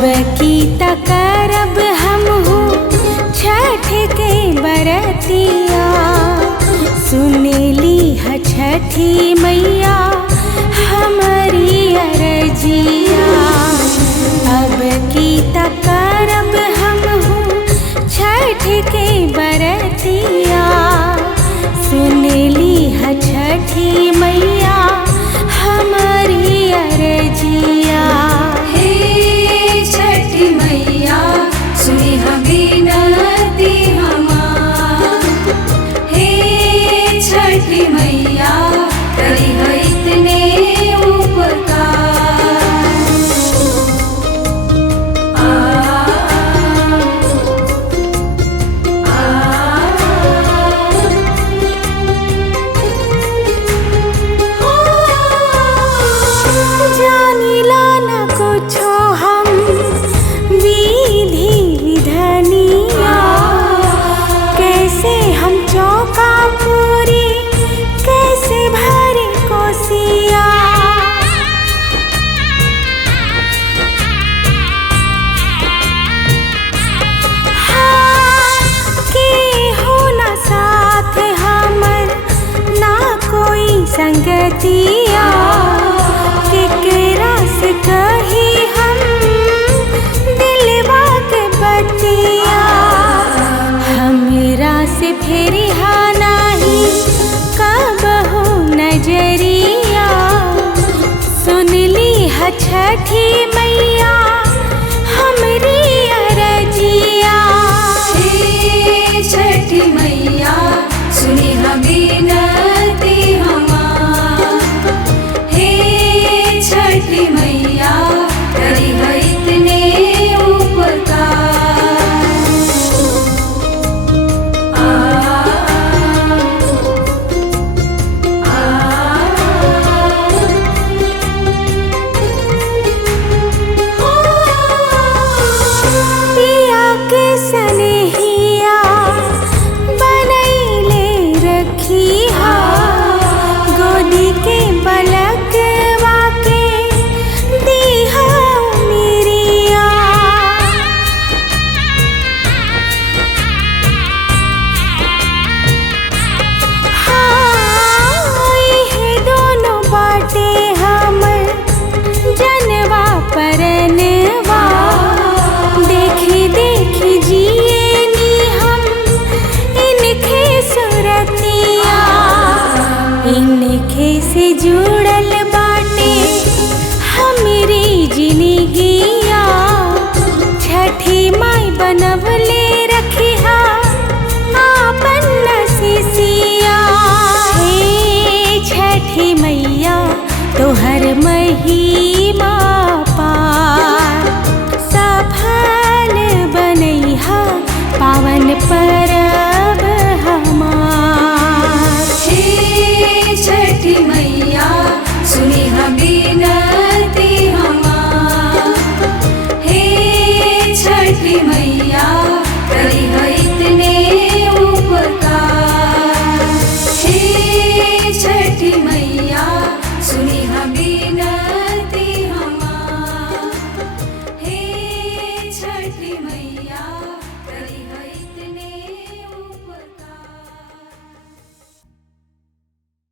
अब की तकरब हम हूँ छठ के बरतिया, सुन ली है छठी मैया हमारी अर्जिया। अब की तकरब हम हूँ छठ के बरतिया, सुन ली है छठी मैया हमारी अर्जिया। हे छठी मैया सुनी बिनती हमार, हे छठी मैया करी है इतने उपकार। जानिला न कुछो हम विधि विधनिया, कैसे हम चौका पूरी कैसे भरे कोसिया। हाँ, केहू न साथ हमर ना कोई संगतिया,